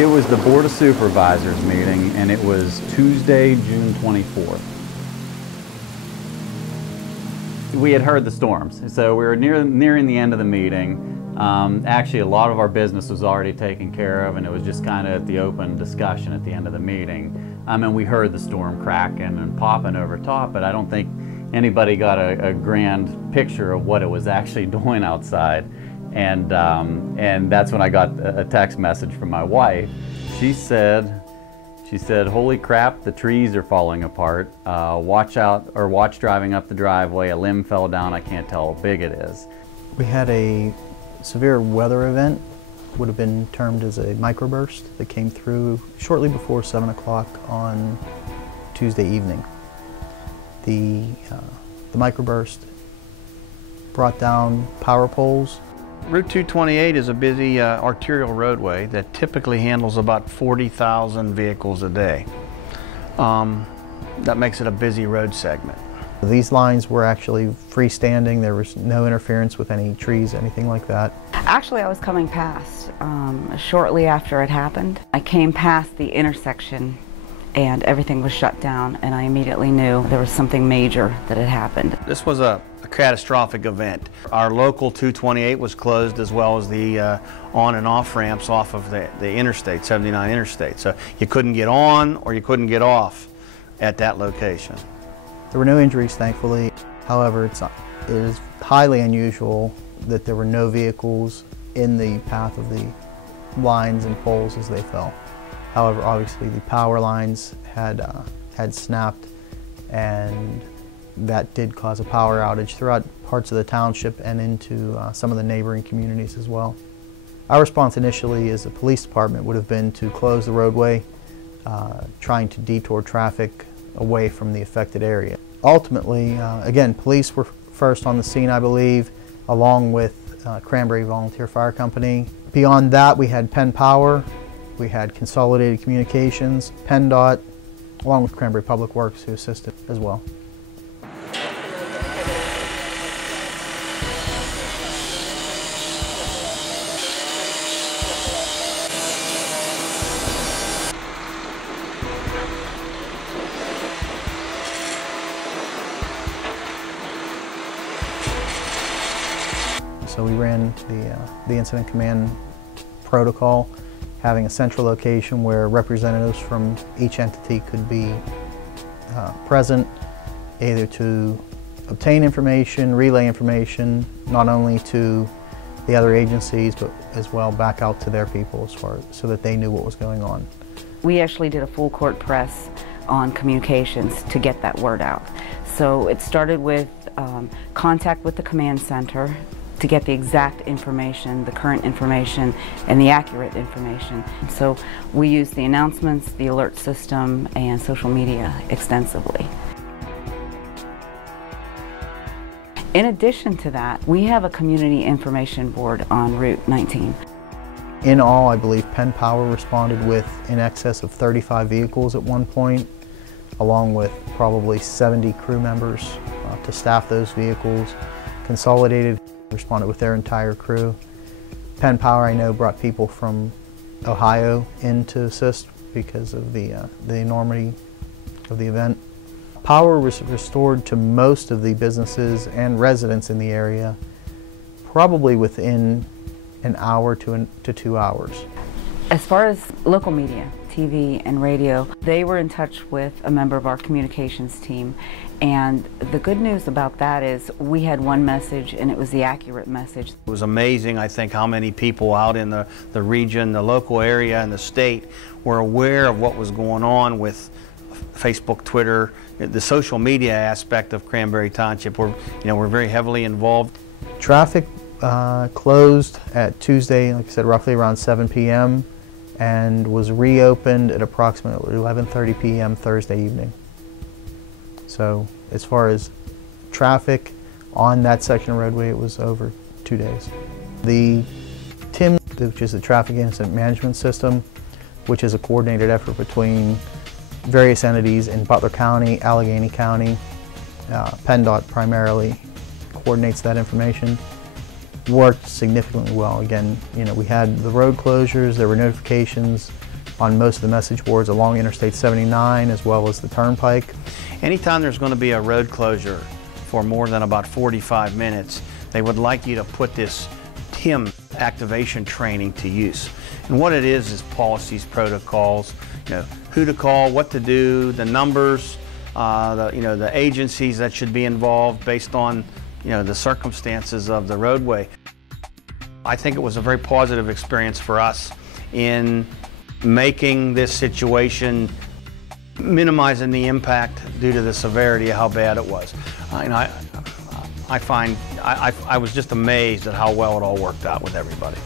It was the Board of Supervisors meeting, and it was Tuesday, June 24th. We had heard the storms, so we were nearing the end of the meeting. Actually, a lot of our business was already taken care of, and it was just kind of the open discussion at the end of the meeting. And we heard the storm cracking and popping over top, but I don't think anybody got a grand picture of what it was actually doing outside. And that's when I got a text message from my wife. She said, "Holy crap, the trees are falling apart. Watch out, or watch driving up the driveway. A limb fell down. I can't tell how big it is." We had a severe weather event, would have been termed as a microburst, that came through shortly before 7 o'clock on Tuesday evening. The microburst brought down power poles. Route 228 is a busy arterial roadway that typically handles about 40,000 vehicles a day. That makes it a busy road segment. These lines were actually freestanding. There was no interference with any trees, anything like that. Actually, I was coming past shortly after it happened. I came past the intersection and everything was shut down, and I immediately knew there was something major that had happened. This was a catastrophic event. Our local 228 was closed, as well as the on and off ramps off of the interstate, 79 interstate. So you couldn't get on or you couldn't get off at that location. There were no injuries, thankfully. However, it is highly unusual that there were no vehicles in the path of the lines and poles as they fell. However, obviously the power lines had snapped, and that did cause a power outage throughout parts of the township and into some of the neighboring communities as well. Our response initially as a police department would have been to close the roadway, trying to detour traffic away from the affected area. Ultimately, again, police were first on the scene, I believe, along with Cranberry Volunteer Fire Company. Beyond that, we had Penn Power, we had Consolidated Communications, PennDOT, along with Cranberry Public Works, who assisted as well. So we ran the incident command protocol, having a central location where representatives from each entity could be present, either to obtain information, relay information, not only to the other agencies, but as well back out to their people so that they knew what was going on. We actually did a full court press on communications to get that word out. So it started with contact with the command center to get the exact information, the current information, and the accurate information. So we used the announcements, the alert system, and social media extensively. In addition to that, we have a community information board on Route 19. In all, I believe Penn Power responded with in excess of 35 vehicles at one point, along with probably 70 crew members to staff those vehicles. Consolidated responded with their entire crew. Penn Power, I know, brought people from Ohio in to assist because of the enormity of the event. Power was restored to most of the businesses and residents in the area probably within an hour to 2 hours. As far as local media, TV and radio, they were in touch with a member of our communications team, and the good news about that is we had one message and it was the accurate message. It was amazing, I think, how many people out in the region, the local area, and the state were aware of what was going on with Facebook, Twitter, the social media aspect of Cranberry Township. We're very heavily involved. Traffic closed at Tuesday, like I said, roughly around 7 p.m. and was reopened at approximately 11:30 p.m. Thursday evening. So as far as traffic on that section of roadway, it was over 2 days. The TIM, which is the Traffic Incident Management System, which is a coordinated effort between various entities in Butler County, Allegheny County, PennDOT primarily coordinates that information, worked significantly well. Again, we had the road closures, there were notifications on most of the message boards along Interstate 79 as well as the Turnpike. Anytime there's going to be a road closure for more than about 45 minutes, they would like you to put this TIM activation training to use. And what it is policies, protocols, who to call, what to do, the numbers, the agencies that should be involved based on the circumstances of the roadway. I think it was a very positive experience for us in making this situation, minimizing the impact due to the severity of how bad it was. I was just amazed at how well it all worked out with everybody.